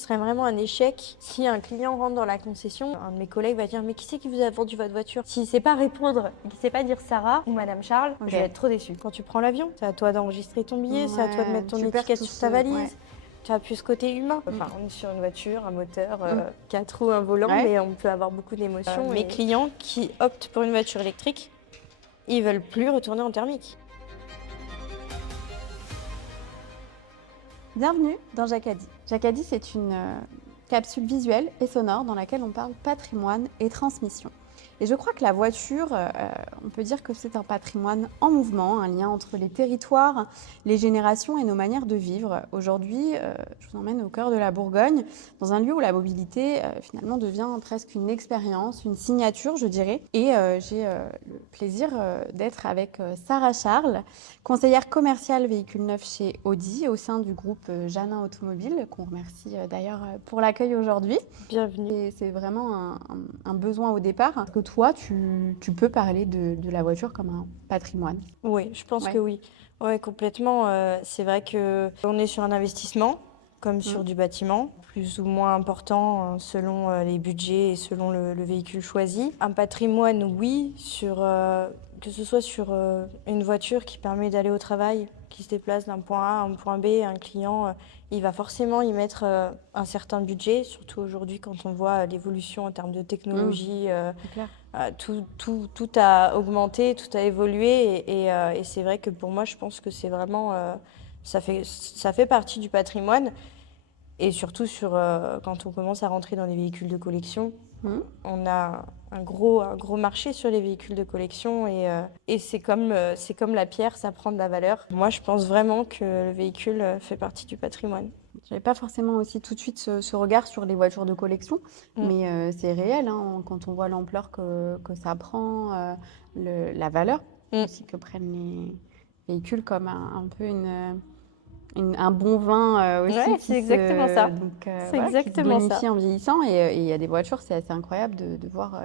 serait vraiment un échec si un client rentre dans la concession. Un de mes collègues va dire « Mais qui c'est qui vous a vendu votre voiture ?» S'il ne sait pas répondre, qu'il ne sait pas dire Sarah ou Madame Charles, je vais être trop déçue. Quand tu prends l'avion, c'est à toi d'enregistrer ton billet, c'est à toi de mettre ton étiquette sur ta valise. Tu as plus ce côté humain. Enfin, on est sur une voiture, un moteur, 4 roues, un volant, mais on peut avoir beaucoup d'émotions. Mes clients qui optent pour une voiture électrique, ils veulent plus retourner en thermique. Bienvenue dans Jacadi. Jacadi, c'est une capsule visuelle et sonore dans laquelle on parle patrimoine et transmission. Et je crois que la voiture, on peut dire que c'est un patrimoine en mouvement, un lien entre les territoires, les générations et nos manières de vivre. Aujourd'hui, je vous emmène au cœur de la Bourgogne, dans un lieu où la mobilité finalement devient presque une expérience, une signature, je dirais. Et j'ai le plaisir d'être avec Sarah Charles, conseillère commerciale véhicule neuf chez Audi, au sein du groupe Janin Automobile, qu'on remercie d'ailleurs pour l'accueil aujourd'hui. Bienvenue. Et c'est vraiment un besoin au départ. Est-ce que toi, tu peux parler de la voiture comme un patrimoine? Oui, je pense que oui. Ouais, complètement. C'est vrai qu'on est sur un investissement, comme sur du bâtiment, plus ou moins important selon les budgets et selon le véhicule choisi. Un patrimoine, oui, que ce soit sur une voiture qui permet d'aller au travail, qui se déplace d'un point A à un point B, un client, il va forcément y mettre un certain budget, surtout aujourd'hui quand on voit l'évolution en termes de technologie. Tout a augmenté, tout a évolué et c'est vrai que pour moi, je pense que c'est vraiment, ça fait partie du patrimoine et surtout quand on commence à rentrer dans les véhicules de collection, on a un gros marché sur les véhicules de collection et c'est comme la pierre, ça prend de la valeur. Moi, je pense vraiment que le véhicule fait partie du patrimoine. Je n'avais pas forcément aussi tout de suite ce regard sur les voitures de collection, mais c'est réel hein, quand on voit l'ampleur que ça prend, la valeur aussi que prennent les véhicules comme un peu un bon vin aussi Ouais, c'est exactement ça. C'est voilà, qui se exactement bonifie ça. en vieillissant. Et il y a des voitures, c'est assez incroyable de voir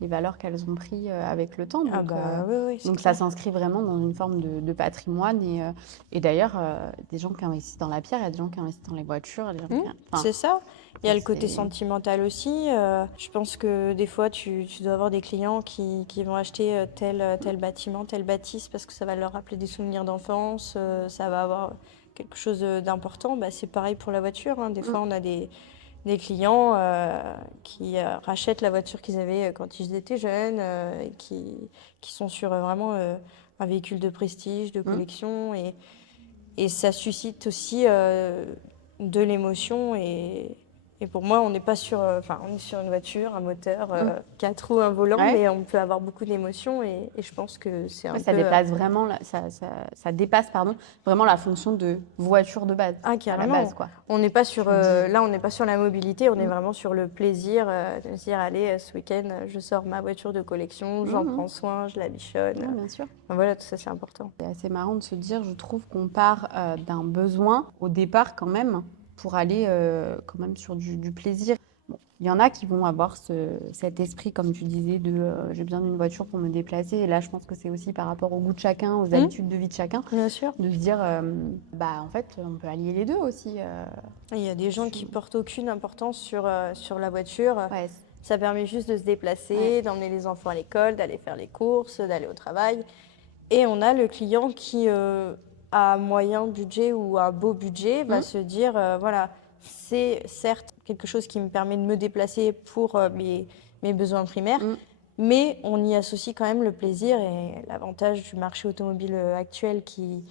les valeurs qu'elles ont pris avec le temps. Ah Donc, bah oui, c'est donc ça clair. s'inscrit vraiment dans une forme de patrimoine. Et d'ailleurs, des gens qui investissent dans la pierre, il y a des gens qui investissent dans les voitures. Des gens enfin, C'est ça. Il y a le côté c'est- sentimental aussi. Je pense que des fois, tu dois avoir des clients qui vont acheter tel bâtiment, telle bâtisse parce que ça va leur rappeler des souvenirs d'enfance, ça va avoir quelque chose d'important. Bah, c'est pareil pour la voiture, hein. Des fois, on a des clients qui rachètent la voiture qu'ils avaient quand ils étaient jeunes, et qui sont sur vraiment un véhicule de prestige, de collection. Et ça suscite aussi de l'émotion. Et pour moi, on n'est pas sur, on est sur une voiture, un moteur, 4 roues, un volant, Ouais. mais on peut avoir beaucoup d'émotions. Et je pense que c'est un Ouais, ça peu. dépasse vraiment, ça dépasse vraiment la fonction de voiture de base, Ah, à la carrément. base, quoi. On n'est pas sur, Tu le dis. là, on n'est pas sur la mobilité, on est vraiment sur le plaisir de se dire, allez, ce week-end, je sors ma voiture de collection, j'en prends soin, je la bichonne. Ouais, bien sûr. Enfin, voilà, tout ça, c'est important. C'est assez marrant de se dire, je trouve qu'on part d'un besoin au départ quand même pour aller quand même sur du plaisir. Bon, il y en a qui vont avoir cet esprit, comme tu disais, de j'ai besoin d'une voiture pour me déplacer. Et là, je pense que c'est aussi par rapport au goût de chacun, aux habitudes de vie de chacun, Bien sûr. de se dire, en fait, on peut allier les deux aussi. Il y a des gens qui portent aucune importance sur la voiture. Ouais, Ça permet juste de se déplacer, d'emmener les enfants à l'école, d'aller faire les courses, d'aller au travail. Et on a le client qui a moyen budget ou un beau budget va se dire, voilà, c'est certes quelque chose qui me permet de me déplacer pour mes besoins primaires, mais on y associe quand même le plaisir et l'avantage du marché automobile actuel qui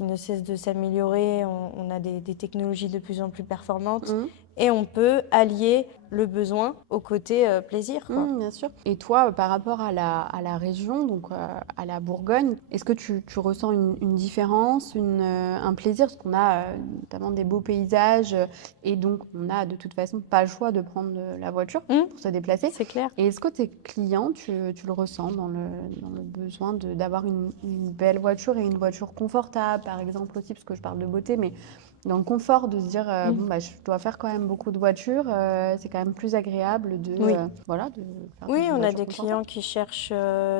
ne cesse de s'améliorer. On a des technologies de plus en plus performantes et on peut allier le besoin au côté plaisir, quoi. Bien sûr. Et toi, par rapport à la région, donc à la Bourgogne, est-ce que tu ressens une différence, un plaisir? Parce qu'on a notamment des beaux paysages et donc on a de toute façon pas le choix de prendre la voiture pour se déplacer. C'est clair. Et est-ce que tes clients, tu le ressens dans le besoin d'avoir une belle voiture et une voiture confortable, par exemple aussi, parce que je parle de beauté, mais Dans le confort de se dire, Mm. bon, bah, je dois faire quand même beaucoup de voitures, c'est quand même plus agréable de, Oui. voilà, de faire Oui, des on a voitures des confortables. clients qui cherchent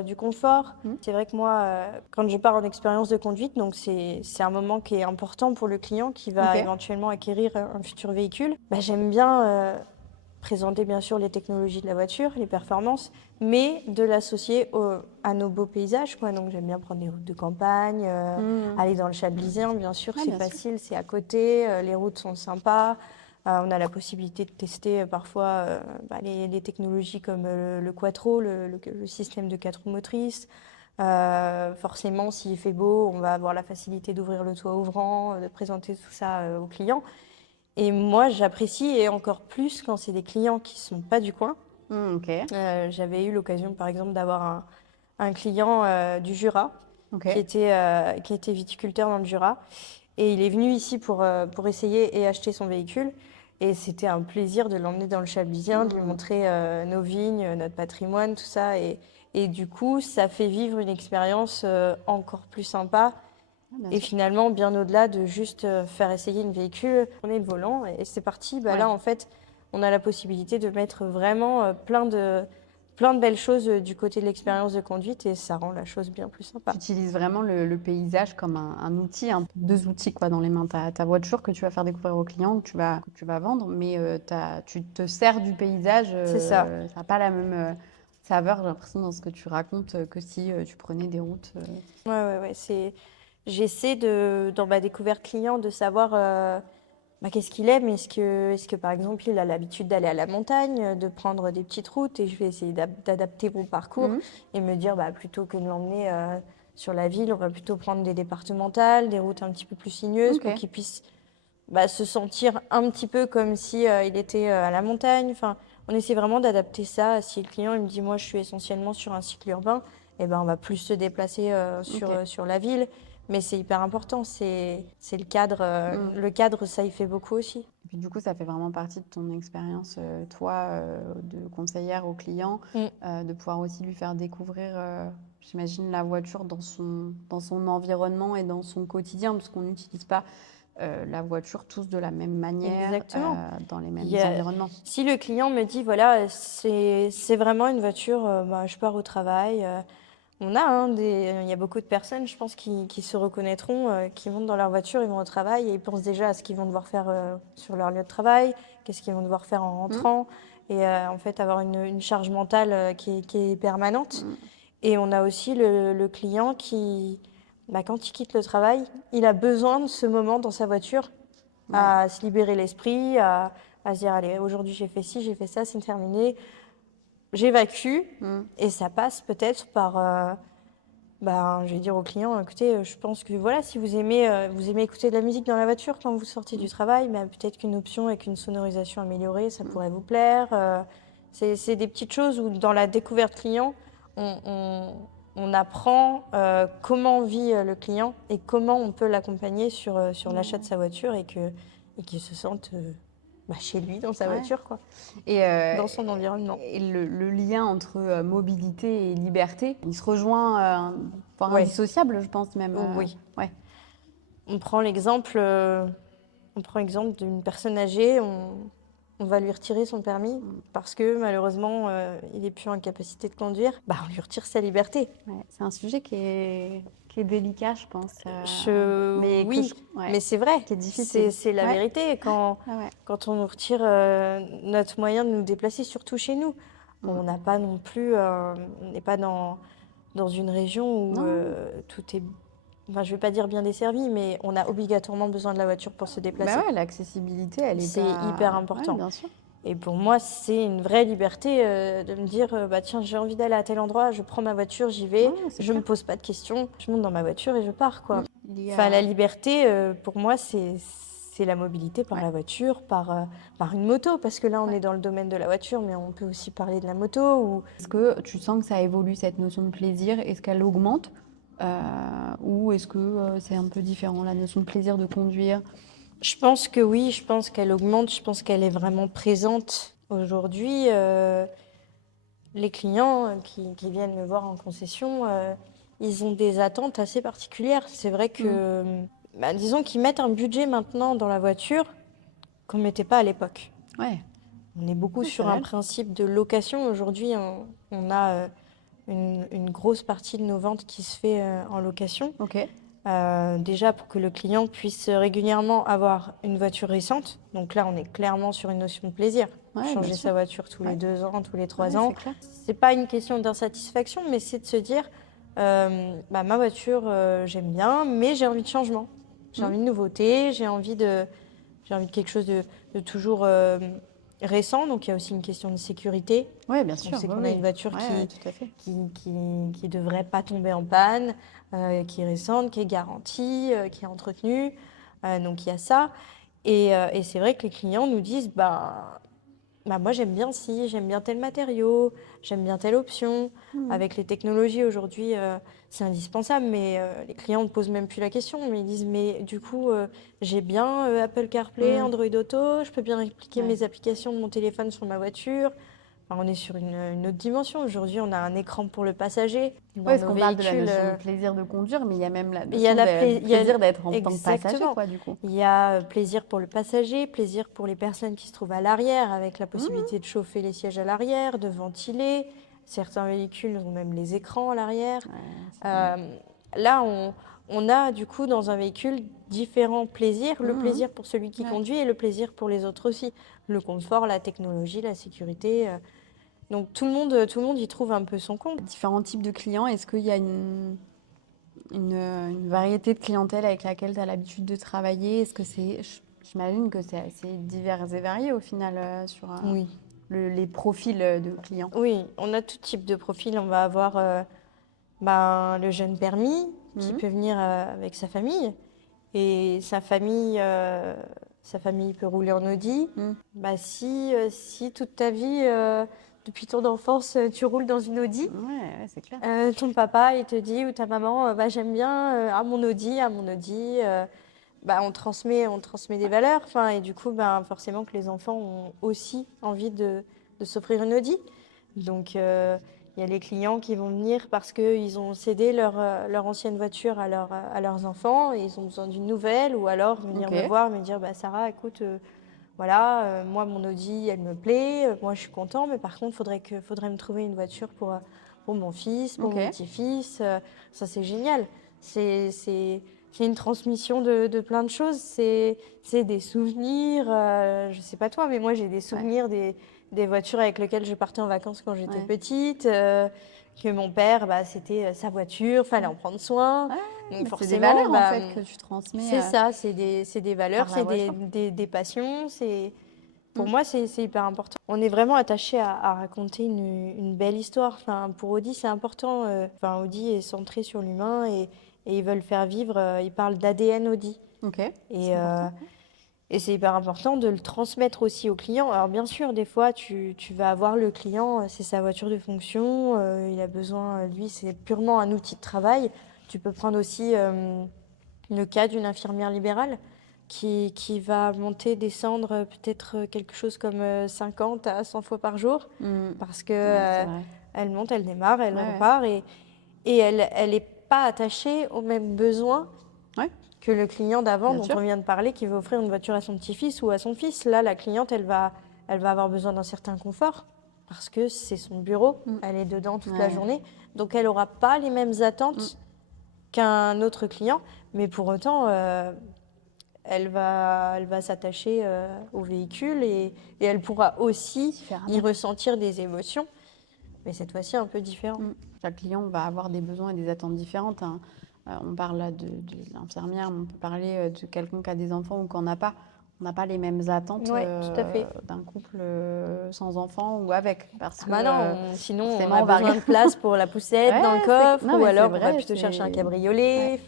du confort. Mmh. C'est vrai que moi, quand je pars en expérience de conduite, donc c'est un moment qui est important pour le client qui va OK. éventuellement acquérir un futur véhicule. Bah, j'aime bien présenter bien sûr les technologies de la voiture, les performances, mais de l'associer à nos beaux paysages, quoi. Donc j'aime bien prendre des routes de campagne, Mmh. aller dans le Chablisien, bien sûr, Ouais, c'est bien sûr. facile, c'est à côté, les routes sont sympas. On a la possibilité de tester parfois les technologies comme le quattro, le système de 4 roues motrices. Forcément, s'il fait beau, on va avoir la facilité d'ouvrir le toit ouvrant, de présenter tout ça aux clients. Et moi, j'apprécie et encore plus quand c'est des clients qui sont pas du coin. OK. J'avais eu l'occasion, par exemple, d'avoir un client du Jura OK. qui était viticulteur dans le Jura. Et il est venu ici pour essayer et acheter son véhicule. Et c'était un plaisir de l'emmener dans le Chablisien, de lui Mmh. montrer nos vignes, notre patrimoine, tout ça. Et du coup, ça fait vivre une expérience encore plus sympa. Ouais, bien Et sûr. finalement, bien au-delà de juste faire essayer une véhicule, on est le volant et c'est parti. Bah Ouais. là, en fait, on a la possibilité de mettre vraiment plein de belles choses du côté de l'expérience de conduite et ça rend la chose bien plus Tu sympa. utilises vraiment le paysage comme un outil, un peu 2 outils quoi dans les mains. Tu as ta voiture que tu vas faire découvrir aux clients, que tu vas vendre, mais tu te sers du paysage, C'est ça. ça a pas la même, saveur, j'ai l'impression dans ce que tu racontes, que si, tu prenais des routes, Ouais. J'essaie dans ma découverte client de savoir qu'est-ce qu'il aime. Est-ce que, par exemple, il a l'habitude d'aller à la montagne, de prendre des petites routes et je vais essayer d'adapter mon parcours Mmh. et me dire, plutôt que de l'emmener sur la ville, on va plutôt prendre des départementales, des routes un petit peu plus sinueuses pour OK. qu'il puisse se sentir un petit peu comme si il était à la montagne. Enfin, on essaie vraiment d'adapter ça. Si le client il me dit, moi, je suis essentiellement sur un cycle urbain, eh ben, on va plus se déplacer OK. sur la ville. Mais c'est hyper important. C'est le cadre. Mmh. Le cadre, ça y fait beaucoup aussi. Et puis du coup, ça fait vraiment partie de ton expérience, toi, de conseillère aux clients, Mm. de pouvoir aussi lui faire découvrir, j'imagine la voiture dans son environnement et dans son quotidien, parce qu'on n'utilise pas, la voiture tous de la même manière, Exactement. dans les Il mêmes y a- environnements. Si le client me dit, voilà, c'est vraiment une voiture, je pars au travail. Il y a beaucoup de personnes, je pense, qui se reconnaîtront, qui montent dans leur voiture, ils vont au travail et ils pensent déjà à ce qu'ils vont devoir faire sur leur lieu de travail, qu'est-ce qu'ils vont devoir faire en Mmh. rentrant, et en fait avoir une charge mentale qui est permanente. Mmh. Et on a aussi le client qui, quand il quitte le travail, il a besoin de ce moment dans sa voiture Ouais. à se libérer l'esprit, à se dire, allez, aujourd'hui j'ai fait ci, j'ai fait ça, c'est terminé, j'évacue, Mmh. et ça passe peut-être par je vais dire au client, écoutez, je pense que voilà, si vous aimez écouter de la musique dans la voiture quand vous sortez Mmh. du travail, peut-être qu'une option avec une sonorisation améliorée, ça Mmh. pourrait vous plaire. C'est des petites choses où dans la découverte client, on, on- on apprend comment vit le client et comment on peut l'accompagner sur l'achat de Ouais. sa voiture et qu'il se sente chez lui dans sa Ouais. voiture, quoi, Et, dans son environnement. le lien entre mobilité et liberté, il se rejoint, voire Ouais, indissociable, je pense même. oui. Ouais. On prend l'exemple. On prend l'exemple d'une personne âgée, on va lui retirer son permis Mm. parce que malheureusement, il n'est plus en capacité de conduire. On lui retire sa liberté. Ouais. C'est un sujet qui est délicat, je pense. Mais Oui, ouais, mais c'est vrai, qui est difficile. c'est la Ouais. vérité. Ah ouais. Quand on nous retire notre moyen de nous déplacer, surtout chez nous, Mm. on n'a pas non plus, on n'est pas dans une région où Non. tout est, je ne vais pas dire bien desservi, mais on a obligatoirement besoin de la voiture pour se Bah déplacer. ouais, l'accessibilité, elle est C'est hyper pas. Ouais, important. bien sûr. Et pour moi, c'est une vraie liberté de me dire, tiens, j'ai envie d'aller à tel endroit, je prends ma voiture, j'y vais, Ouais, c'est je me clair. pose pas de questions, je monte dans ma voiture et je pars, quoi. Mm. Il y Enfin, la a. liberté, pour moi, c'est la mobilité par Ouais. la voiture, par une moto, parce que là, on Ouais. est dans le domaine de la voiture, mais on peut aussi parler de la moto. Est-ce que tu sens que ça évolue cette notion de plaisir? Est-ce qu'elle augmente? Ou est-ce que c'est un peu différent, la notion de plaisir de conduire? Je pense que oui, je pense qu'elle augmente, je pense qu'elle est vraiment présente aujourd'hui. Les clients qui viennent me voir en concession, ils ont des attentes assez particulières. C'est vrai Mm. que disons qu'ils mettent un budget maintenant dans la voiture qu'on ne mettait pas à l'époque. Ouais. On est beaucoup Oui, c'est sur un réel. principe de location. Aujourd'hui, on a une grosse partie de nos ventes qui se fait en location. Ok. Déjà pour que le client puisse régulièrement avoir une voiture récente. Donc là, on est clairement sur une notion de plaisir. Ouais, bien Changer sûr. sa voiture tous les Ouais. 2 ans, tous les 3 Ouais, ans. c'est clair. C'est pas une question d'insatisfaction, mais c'est de se dire, ma voiture, j'aime bien, mais j'ai envie de changement. J'ai Mhm. envie de nouveauté, j'ai envie de quelque chose de toujours récent. Donc il y a aussi une question de sécurité. Ouais, bien On sûr. sait Oui, qu'on a oui. une voiture Ouais, tout à fait. qui devrait pas tomber en panne, qui est récente, qui est garantie, qui est entretenue. Donc il y a ça. Et c'est vrai que les clients nous disent, moi j'aime bien ci, j'aime bien tel matériau, j'aime bien telle option. Mhm. Avec les technologies aujourd'hui, c'est indispensable, mais les clients ne posent même plus la question. Mais ils disent, mais du coup, j'ai bien Apple CarPlay, Mhm. Android Auto, je peux bien appliquer Ouais. mes applications de mon téléphone sur ma voiture. Enfin, on est sur une autre dimension. Aujourd'hui, on a un écran pour le passager Ouais, dans parce nos qu'on parle de la véhicules. notion de plaisir de conduire, mais il y a même la Il y a notion la de il y a plaisir d'être en tant que passager, exactement. quoi, du coup. Il y a plaisir pour le passager, plaisir pour les personnes qui se trouvent à l'arrière, avec la possibilité de chauffer les sièges à l'arrière, de ventiler. Certains véhicules ont même les écrans à l'arrière. Ouais, c'est génial. Là, on a du coup dans un véhicule différents plaisirs. Le Mhm. plaisir pour celui qui Ouais. conduit et le plaisir pour les autres aussi. Le confort, la technologie, la sécurité. Donc tout le monde y trouve un peu son compte. Différents types de clients, est-ce qu'il y a une variété de clientèle avec laquelle tu as l'habitude de travailler? Est-ce que c'est, j'imagine que c'est assez divers et varié au final sur Oui. les profils de clients. Oui, on a tout type de profil. On va avoir le jeune permis qui Mhm. peut venir avec sa famille. Et sa famille peut rouler en Audi. Mhm. Si toute ta vie, depuis ton enfance, tu roules dans une Audi, Ouais, c'est clair. ton papa, il te dit, ou ta maman, j'aime bien à mon Audi. On transmet des valeurs. Enfin, et du coup, forcément que les enfants ont aussi envie de s'offrir une Audi. Donc, il y a les clients qui vont venir parce qu'ils ont cédé leur ancienne voiture à leurs enfants et ils ont besoin d'une nouvelle, ou alors venir Ok. me voir, me dire, Sarah, écoute, voilà, moi, mon Audi, elle me plaît, moi, je suis content, mais par contre, faudrait me trouver une voiture pour mon fils, pour Ok. mon petit-fils. Ça, c'est génial. C'est une transmission de plein de choses. C'est des souvenirs. Je sais pas toi, mais moi, j'ai des souvenirs des voitures avec lesquelles je partais en vacances quand j'étais Ouais. petite. Que mon père, c'était sa voiture, fallait en prendre soin. Ouais, Donc mais c'est des forcément, valeurs en fait que tu transmets c'est ça, c'est des valeurs, par la c'est voiture. des passions. Pour Mm. moi, c'est hyper important. On est vraiment attaché à raconter une belle histoire. Enfin, pour Audi, c'est important. Audi est centré sur l'humain et ils veulent faire vivre. Ils parlent d'ADN Audi. Ok, c'est Et, important. et c'est hyper important de le transmettre aussi au client. Alors bien sûr, des fois, tu vas avoir le client, c'est sa voiture de fonction, il a besoin, lui, c'est purement un outil de travail. Tu peux prendre aussi le cas d'une infirmière libérale qui va monter, descendre peut-être quelque chose comme 50 à 100 fois par jour Mm. parce que Ouais, c'est vrai. elle monte, elle démarre, elle Ouais, ouais. repart et elle n'est pas attachée aux mêmes besoins Ouais, que le client d'avant bien dont sûr. on vient de parler qui veut offrir une voiture à son petit-fils ou à son fils. Là, la cliente, elle va avoir besoin d'un certain confort parce que c'est son bureau, Mm. elle est dedans toute la Ouais. journée. Donc, elle n'aura pas les mêmes attentes qu'un autre client, mais pour autant, elle va s'attacher au véhicule et elle pourra aussi y Différemment. ressentir des émotions, mais cette fois-ci un peu différent. Mm. Chaque client va avoir des besoins et des attentes différentes, hein. On parle là de l'infirmière, mais on peut parler de quelqu'un qui a des enfants ou qui n'en a pas. On n'a pas les mêmes attentes Oui, tout à fait. d'un couple sans enfants ou avec. Parce que Sinon on forcément, a on va besoin de place pour la poussette Ouais, dans le coffre, non, ou mais c'est alors on va vrai. plutôt chercher un Ouais. cabriolet.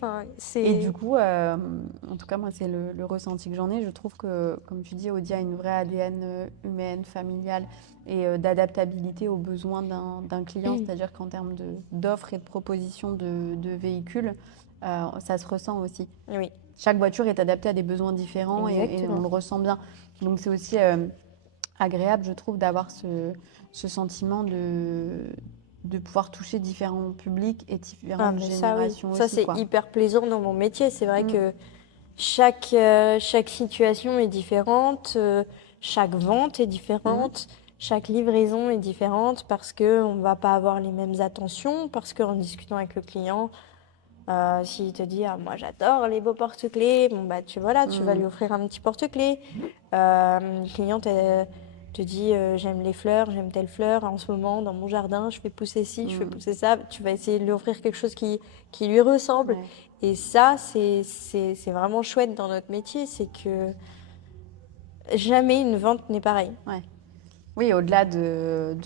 Et du coup, en tout cas, moi, c'est le ressenti que j'en ai. Je trouve que, comme tu dis, Audi a une vraie ADN humaine, familiale et d'adaptabilité aux besoins d'un client. C'est-à-dire qu'en termes d'offres et de propositions de véhicules, ça se ressent aussi. Oui, Chaque voiture est adaptée à des besoins différents et on exactement. le ressent bien. Donc, c'est aussi agréable, je trouve, d'avoir ce sentiment de pouvoir toucher différents publics et différentes Mais ça, oui. générations Ça, aussi, c'est quoi. hyper plaisant dans mon métier. C'est vrai Mm. que chaque situation est différente, chaque vente est différente, chaque livraison est différente parce qu'on ne va pas avoir les mêmes attentions, parce qu'en discutant avec le client, s'il te dit «Ah, moi j'adore les beaux porte-clés», bon, bah, tu vas lui offrir un petit porte-clés. Le client te dit «J'aime les fleurs, j'aime telle fleur, en ce moment dans mon jardin, je fais pousser ci, je fais pousser ça». Tu vas essayer de lui offrir quelque chose qui lui ressemble. Ouais. Et ça, c'est vraiment chouette dans notre métier, c'est que jamais une vente n'est pareille. Ouais. Oui, au-delà de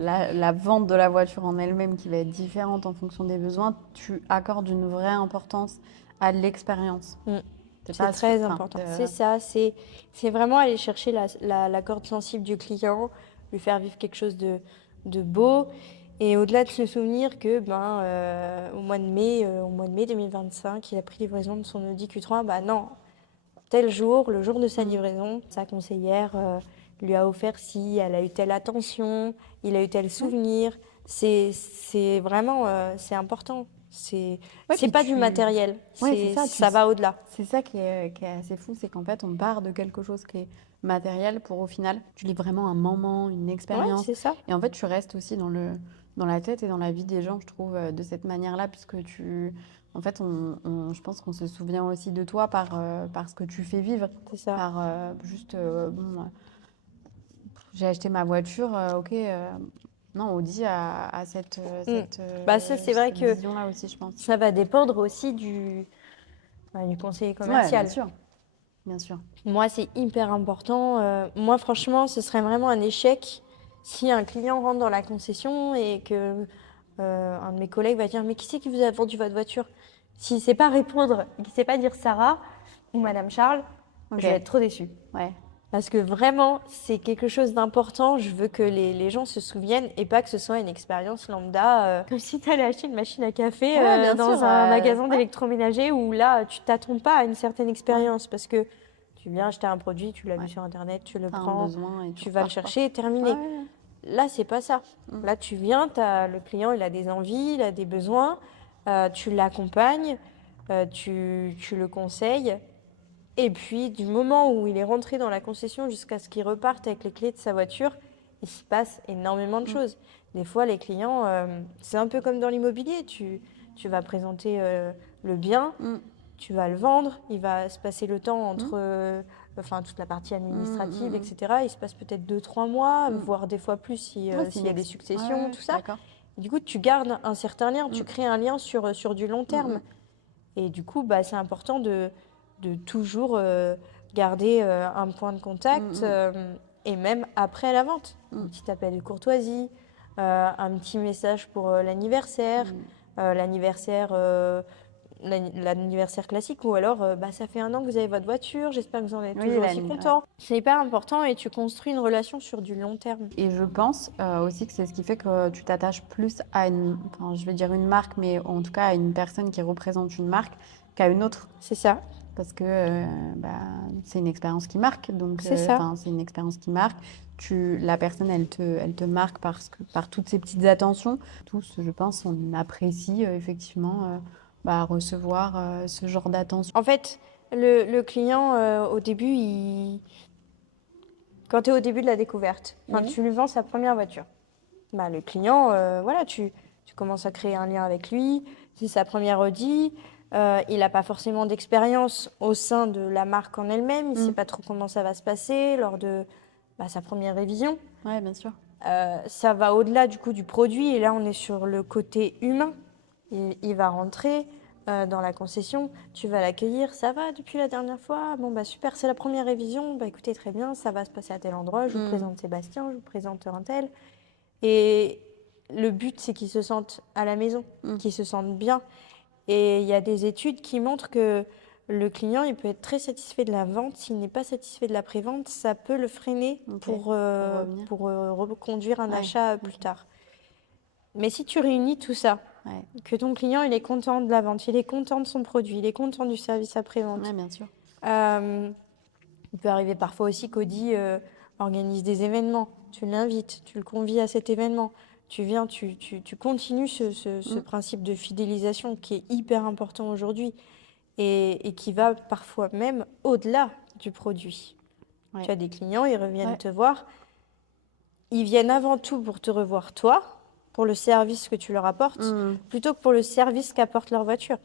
la vente de la voiture en elle-même qui va être différente en fonction des besoins, tu accordes une vraie importance à l'expérience. Mm. C'est C'est pas très enfin, important. C'est ça, c'est vraiment aller chercher la corde sensible du client, lui faire vivre quelque chose de beau. Et au-delà de se souvenir que au mois de mai 2025, il a pris livraison de son Audi Q3, bah non, tel jour, le jour de sa livraison, sa conseillère lui a offert ci, elle a eu telle attention, il a eu tel souvenir. C'est vraiment, c'est important. Ouais, C'est puis pas du matériel, ouais, c'est ça. ça va au-delà. C'est ça qui est assez fou, c'est qu'en fait, on part de quelque chose qui est matériel pour au final, tu lis vraiment un moment, une Ouais, expérience. c'est ça. Et en fait, tu restes aussi dans la tête et dans la vie des gens, je trouve, de cette manière-là, puisque en fait, je pense qu'on se souvient aussi de toi par ce que tu fais vivre. C'est ça. Par juste, j'ai acheté ma voiture, ok. Non, Audi a Mm. Bah ça, c'est vrai cette que vision-là aussi, je pense. ça va dépendre aussi du conseiller Ouais, bien commercial. sûr, bien sûr. Moi, c'est hyper important. Moi, franchement, ce serait vraiment un échec si un client rentre dans la concession et que un de mes collègues va dire «Mais qui c'est qui vous a vendu votre voiture?» S'il ne sait pas répondre, qu'il ne sait pas dire Sarah ou Madame Charles, Ok. je vais être trop déçue. Ouais. Parce que vraiment, c'est quelque chose d'important. Je veux que les gens se souviennent et pas que ce soit une expérience lambda, comme si tu allais acheter une machine à café Ouais, bien sûr. dans un magasin Ouais. d'électroménager où là, tu t'attends pas à une certaine Ouais. expérience parce que tu viens acheter un produit, tu l'as vu Ouais. sur Internet, tu le T'as un prends, besoin et tu tu vas le repars, quoi. chercher et terminé. Ouais. Là, c'est pas ça. Mm. Là, tu viens, le client, il a des envies, il a des besoins, tu l'accompagnes, tu le conseilles. Et puis, du moment où il est rentré dans la concession jusqu'à ce qu'il reparte avec les clés de sa voiture, il se passe énormément de choses. Des fois, les clients, c'est un peu comme dans l'immobilier. Tu vas présenter le bien, Mm. tu vas le vendre, il va se passer le temps entre enfin, toute la partie administrative, etc. Il se passe peut-être 2-3 mois, voire des fois plus s'il Ouais, y a des successions, ouais, tout je suis ça. d'accord. Et du coup, tu gardes un certain lien, tu crées un lien sur du long terme. Et du coup, bah, c'est important de toujours garder un point de contact et même après la vente. Un petit appel de courtoisie, un petit message pour l'anniversaire classique ou alors bah, ça fait 1 an que vous avez votre voiture, j'espère que vous en êtes Oui, toujours aussi content. C'est hyper important et tu construis une relation sur du long terme. Et je pense aussi que c'est ce qui fait que tu t'attaches plus à enfin, je vais dire une marque, mais en tout cas à une personne qui représente une marque qu'à une autre. C'est ça. Parce que bah, c'est une expérience qui marque. Donc, C'est ça. enfin, c'est une expérience qui marque. La personne, elle te marque par toutes ces petites attentions. Tous, je pense, on apprécie effectivement bah, recevoir ce genre d'attention. En fait, le client, au début, quand tu es au début de la découverte, quand tu lui vends sa première voiture, bah, le client, voilà, tu commences à créer un lien avec lui, c'est sa première Audi, il n'a pas forcément d'expérience au sein de la marque en elle-même, il ne sait pas trop comment ça va se passer lors de sa première révision. Ouais, bien sûr. Ça va au-delà du coup du produit et là on est sur le côté humain. Il va rentrer dans la concession, tu vas l'accueillir, ça va depuis la dernière fois? Bon bah super, c'est la première révision, bah écoutez très bien, ça va se passer à tel endroit, je vous présente Sébastien, je vous présente un tel. Et le but c'est qu'ils se sentent à la maison, qu'ils se sentent bien. Et il y a des études qui montrent que le client, il peut être très satisfait de la vente. S'il n'est pas satisfait de la prévente, ça peut le freiner pour revenir. reconduire un Ouais. achat plus tard. Mais si tu réunis tout ça, Ouais, que ton client, il est content de la vente, il est content de son produit, il est content du service après-vente. ouais, bien sûr. Il peut arriver parfois aussi qu'Audi organise des événements. Tu l'invites, tu le convies à cet événement. Tu viens, tu continues ce principe de fidélisation qui est hyper important aujourd'hui. et qui va parfois même au-delà du produit. Ouais. Tu as des clients, ils reviennent Ouais. te voir. Ils viennent avant tout pour te revoir toi, pour le service que tu leur apportes, plutôt que pour le service qu'apporte leur voiture.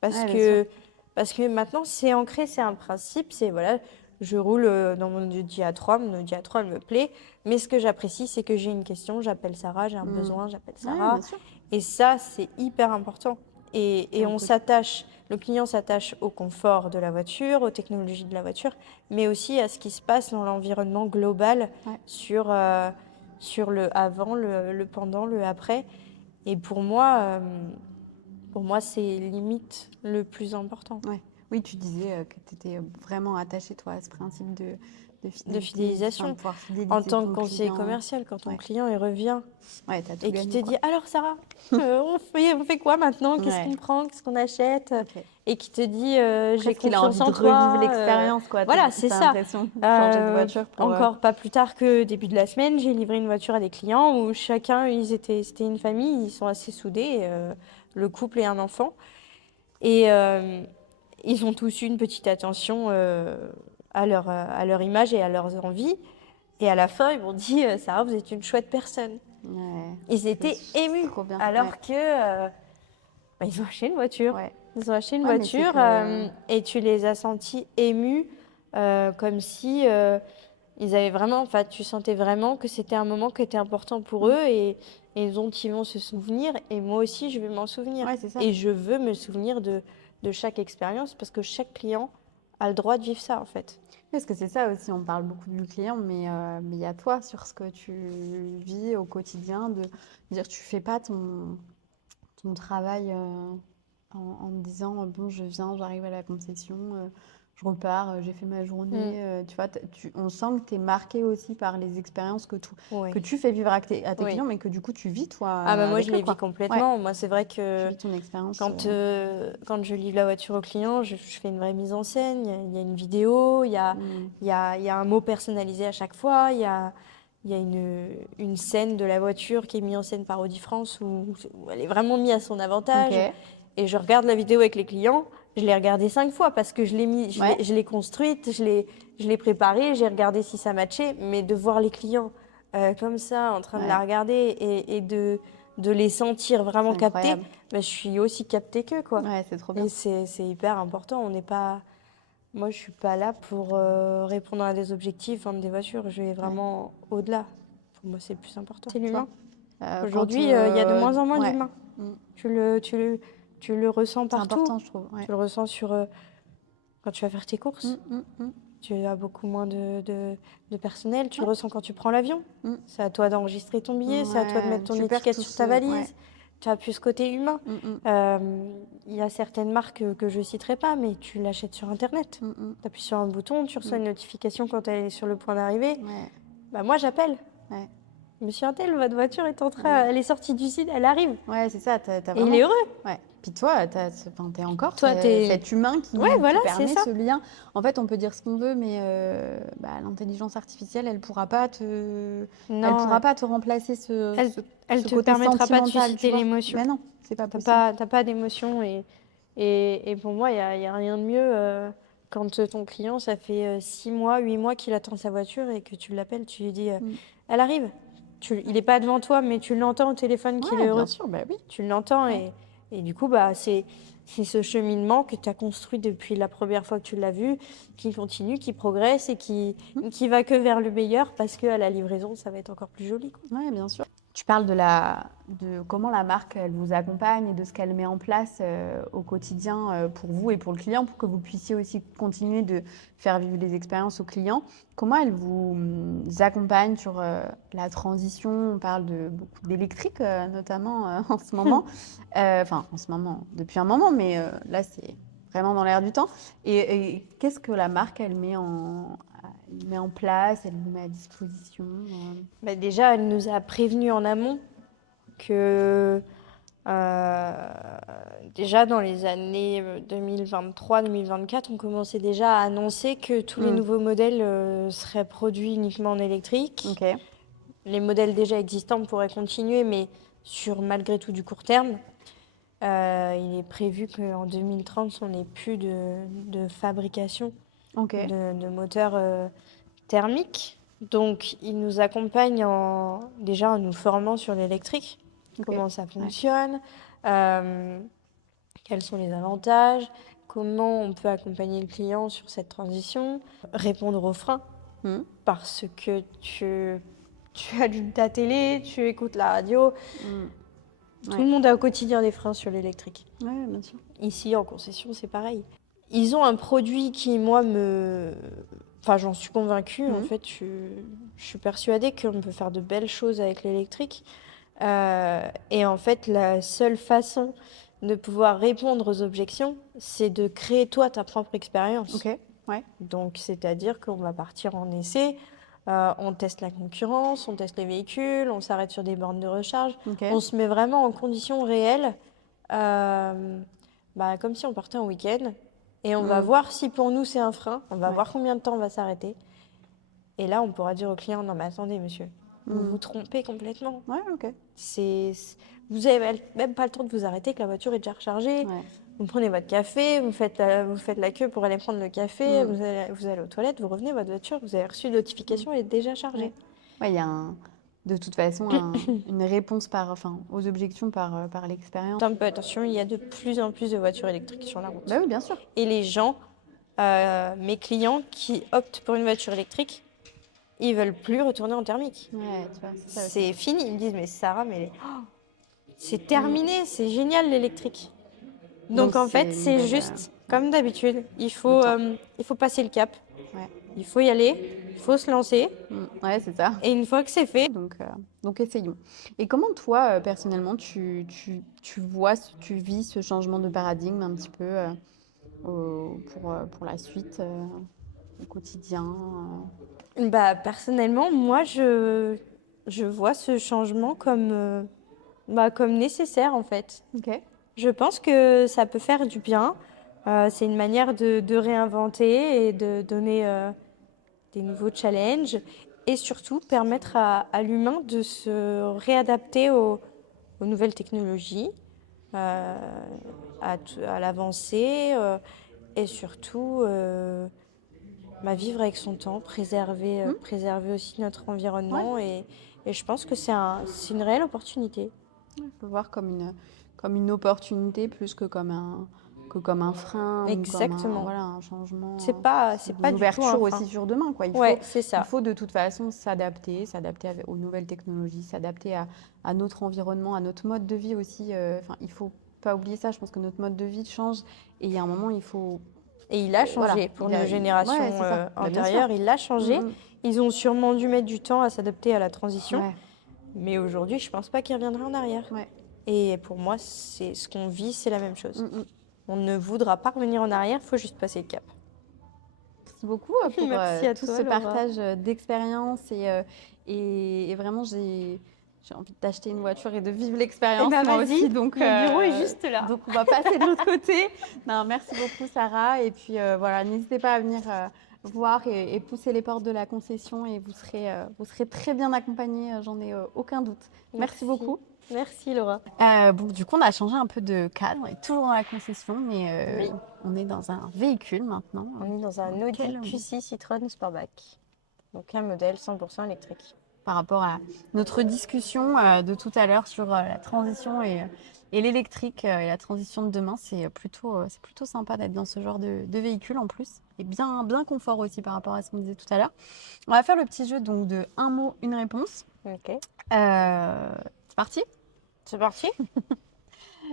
Parce Ouais, bien que, parce que maintenant, c'est ancré, c'est un principe, c'est voilà, je roule dans mon Audi A3, mon Audi A3 elle me plaît, mais ce que j'apprécie, c'est que j'ai une question, j'appelle Sarah, j'ai un besoin, j'appelle Ouais, Sarah. bien sûr. Et ça, c'est hyper important. Et Et on s'attache, le client s'attache au confort de la voiture, aux technologies de la voiture, mais aussi à ce qui se passe dans l'environnement global Ouais. sur le avant, le pendant, le après. Et pour moi, c'est limite le plus important. Ouais. Oui, tu disais que tu étais vraiment attachée, toi, à ce principe de De fidélisation. enfin, de pouvoir fidéliser En tant que ton conseiller client. commercial, quand ton Ouais. client il revient Ouais, t'as tout et qui gagné, te quoi. dit alors Sarah, on fait quoi maintenant? Qu'est-ce Ouais. qu'on prend? Qu'est-ce qu'on achète? Ok. Et qui te dit j'ai Presque qu'il a confiance envie de en toi. revivre l'expérience, quoi. Voilà, c'est T'as ça. l'impression de changer de voiture pour... Encore pas plus tard que début de la semaine, j'ai livré une voiture à des clients où chacun, c'était une famille, ils sont assez soudés, le couple et un enfant. Et ils ont tous eu une petite attention à leur image et à leurs envies. Et à la fin, ils m'ont dit Sarah, vous êtes une chouette personne. Ouais. Ils étaient émus. Trop bien. Alors que ils ont acheté une voiture. Ouais. Ils ont acheté une Ouais, mais c'est voiture que... et tu les as sentis émus, comme si ils avaient vraiment, enfin, tu sentais vraiment que c'était un moment qui était important pour eux et dont ils vont se souvenir. Et moi aussi, je vais m'en souvenir. Ouais, c'est ça. Et je veux me souvenir de chaque expérience parce que chaque client a le droit de vivre ça, en fait. Parce que c'est ça aussi, on parle beaucoup du client, mais il y a toi sur ce que tu vis au quotidien, de dire tu fais pas ton travail en te disant bon, je viens, j'arrive à la concession, je repars, j'ai fait ma journée. Tu vois, on sent que tu es marqué aussi par les expériences Ouais. que tu fais vivre à tes Oui. clients, mais que du coup tu vis toi Ah bah moi, avec je eux, les quoi. vis complètement. Moi, c'est vrai Tu que vis ton expérience. quand je livre la voiture au client, je fais une vraie mise en scène. Il y a une vidéo, il y a un mot personnalisé à chaque fois. Il y a une scène de la voiture qui est mise en scène par Audi France où elle est vraiment mise à son avantage. Ok. Et je regarde la vidéo avec les clients. Je l'ai regardée 5 fois parce que je Ouais. l'ai construite, je l'ai préparée, j'ai regardé si ça matchait. Mais de voir les clients comme ça, en train de la Ouais. regarder et de les sentir vraiment C'est captés, incroyable. bah, je suis aussi captée qu'eux, quoi. Ouais, c'est trop bien. Et c'est hyper important. On n'est pas... Moi, je suis pas là pour répondre à des objectifs, vendre des voitures. Je vais vraiment au-delà. Pour moi, c'est le plus important. C'est l'humain. Aujourd'hui, il y a de moins en moins ouais. d'humains. Tu le ressens C'est partout. important, je trouve. Ouais. Tu le ressens quand tu vas faire tes courses. Tu as beaucoup moins de personnel. Tu le ressens quand tu prends l'avion. C'est à toi d'enregistrer ton billet, c'est à toi de mettre ton Tu perds étiquette tout sur ta valise. ouais. Tu as plus ce côté humain. Il y a certaines marques que je ne citerai pas, mais tu l'achètes sur Internet. Tu appuies sur un bouton, tu reçois une notification quand elle est sur le point d'arriver. Ouais. Bah, moi, j'appelle. Ouais. Monsieur Untel, votre voiture est en train, elle est sortie du site, elle arrive. Ouais, c'est ça. Et vraiment... il est heureux. Ouais. Puis toi, t'es encore Toi, t'es... cet humain qui voilà, permet c'est ça. ce lien. En fait, on peut dire ce qu'on veut, mais l'intelligence artificielle, elle pourra pas te remplacer Elle ce te côté permettra pas de sentimental, susciter tu vois. l'émotion. Mais non, c'est pas possible. T'as pas d'émotion et pour moi, il y a rien de mieux quand ton client, ça fait 6 mois, 8 mois qu'il attend sa voiture et que tu l'appelles, tu lui dis elle arrive. Il est pas devant toi, mais tu l'entends au téléphone qu'il est heureux. Bien sûr, bah oui. Tu l'entends et du coup, bah, c'est ce cheminement que tu as construit depuis la première fois que tu l'as vu, qui continue, qui progresse et qui va que vers le meilleur parce qu'à la livraison, ça va être encore plus joli, quoi. Oui, bien sûr. Tu parles de comment la marque elle vous accompagne et de ce qu'elle met en place au quotidien pour vous et pour le client, pour que vous puissiez aussi continuer de faire vivre les expériences aux clients. Comment elle vous accompagne sur la transition? On parle de beaucoup d'électrique notamment en ce moment. Enfin, en ce moment, depuis un moment, mais là, c'est vraiment dans l'air du temps. Et qu'est-ce que la marque, elle met en place, elle vous met à disposition Bah déjà, elle nous a prévenus en amont que déjà dans les années 2023-2024, on commençait déjà à annoncer que tous les nouveaux modèles seraient produits uniquement en électrique. Ok. Les modèles déjà existants pourraient continuer, mais sur malgré tout du court terme. Il est prévu qu'en 2030, on n'ait plus de fabrication Ok. de moteurs thermiques. Donc, il nous accompagne déjà en nous formant sur l'électrique, Ok. comment ça fonctionne, euh, quels sont les avantages, comment on peut accompagner le client sur cette transition, répondre aux freins, Mhm. parce que tu allumes ta télé, tu écoutes la radio. Mhm. Tout Ouais. le monde a au quotidien des freins sur l'électrique. Ouais, bien sûr. Ici, en concession, c'est pareil. Ils ont un produit qui, moi, Enfin, j'en suis convaincue. En Mhm. fait, je suis persuadée qu'on peut faire de belles choses avec l'électrique. Et en fait, la seule façon de pouvoir répondre aux objections, c'est de créer toi ta propre expérience. Ok. Ouais. Donc, c'est-à-dire qu'on va partir en essai, on teste la concurrence, on teste les véhicules, on s'arrête sur des bornes de recharge, Ok. on se met vraiment en conditions réelles, comme si on partait en week-end, et on va Mhm. voir si pour nous c'est un frein, on va Ouais. voir combien de temps on va s'arrêter, et là on pourra dire au client, non mais attendez monsieur, vous Mhm. vous trompez complètement. Ouais, ok. Vous avez même pas le temps de vous arrêter, que la voiture est déjà rechargée. Ouais. Vous prenez votre café, vous faites la queue pour aller prendre le café, Mhm. vous allez aux toilettes, vous revenez, votre voiture, vous avez reçu une notification, elle est déjà chargée. Ouais. Ouais, il y a de toute façon une réponse aux objections par l'expérience. Un peu attention, il y a de plus en plus de voitures électriques sur la route. Bah oui, bien sûr. Et les gens, mes clients qui optent pour une voiture électrique, ils veulent plus retourner en thermique. Ouais, tu vois, c'est ça aussi. C'est fini, ils me disent, mais Sarah, c'est terminé, c'est génial l'électrique. Donc en c'est fait, une c'est belle, juste comme d'habitude. Le temps. Il faut passer le cap. Ouais. Il faut y aller. Il faut se lancer. Ouais, c'est ça. Et une fois que c'est fait, Donc essayons. Et comment toi, personnellement, tu vis ce changement de paradigme un petit peu pour la suite, au quotidien personnellement, moi, je vois ce changement comme nécessaire en fait. Ok. Je pense que ça peut faire du bien. C'est une manière de réinventer et de donner des nouveaux challenges et surtout permettre à l'humain de se réadapter aux nouvelles technologies, à l'avancée et surtout vivre avec son temps, préserver aussi notre environnement et je pense que c'est une réelle opportunité. Il faut voir comme une opportunité plus que comme un frein ou comme Exactement. un changement, C'est pas une du tout un ouverture frein. aussi sur demain, quoi. Ouais, c'est Il ça. faut de toute façon s'adapter aux nouvelles technologies, s'adapter à notre environnement, à notre mode de vie aussi. Il faut pas oublier ça. Je pense que notre mode de vie change et il y a un moment, il faut. Et il a changé Voilà, pour nos générations ouais, c'est ça. Bah, bien sûr. antérieures, il a changé. Ils ont sûrement dû mettre du temps à s'adapter à la transition, Ouais, mais aujourd'hui, je pense pas qu'il reviendra en arrière. ouais. Et pour moi, c'est ce qu'on vit, c'est la même chose. Mm, mm. On ne voudra pas revenir en arrière, il faut juste passer le cap. Merci beaucoup pour Merci à tout toi, ce Laura. partage d'expérience et vraiment j'ai envie d'acheter une voiture et de vivre l'expérience moi vas-y, aussi. Donc, mon bureau est juste là. Donc on va passer de l'autre côté. Non, merci beaucoup Sarah et puis voilà, n'hésitez pas à venir voir et pousser les portes de la concession et vous serez très bien accompagnés, j'en ai aucun doute. Merci beaucoup. Merci Laura. Du coup, on a changé un peu de cadre. On est toujours dans la concession, mais Oui. on est dans un véhicule maintenant. On est dans un Audi Q6 Citroën Sportback. Donc un modèle 100% électrique. Par rapport à notre discussion de tout à l'heure sur la transition et l'électrique et la transition de demain, c'est plutôt sympa d'être dans ce genre de véhicule en plus. Et bien confort aussi par rapport à ce qu'on disait tout à l'heure. On va faire le petit jeu donc de un mot, une réponse. Ok. C'est parti. C'est parti.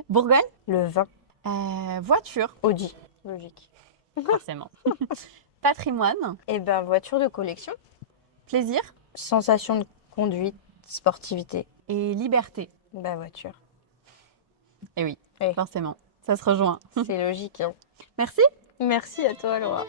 Bourgogne. Le vin. Voiture. Audi. Logique. Forcément. Patrimoine. Et voiture de collection. Plaisir. Sensation de conduite, sportivité. Et liberté. Voiture. Et oui, Oui. forcément. Ça se rejoint. C'est logique. Hein. Merci. Merci à toi, Laura.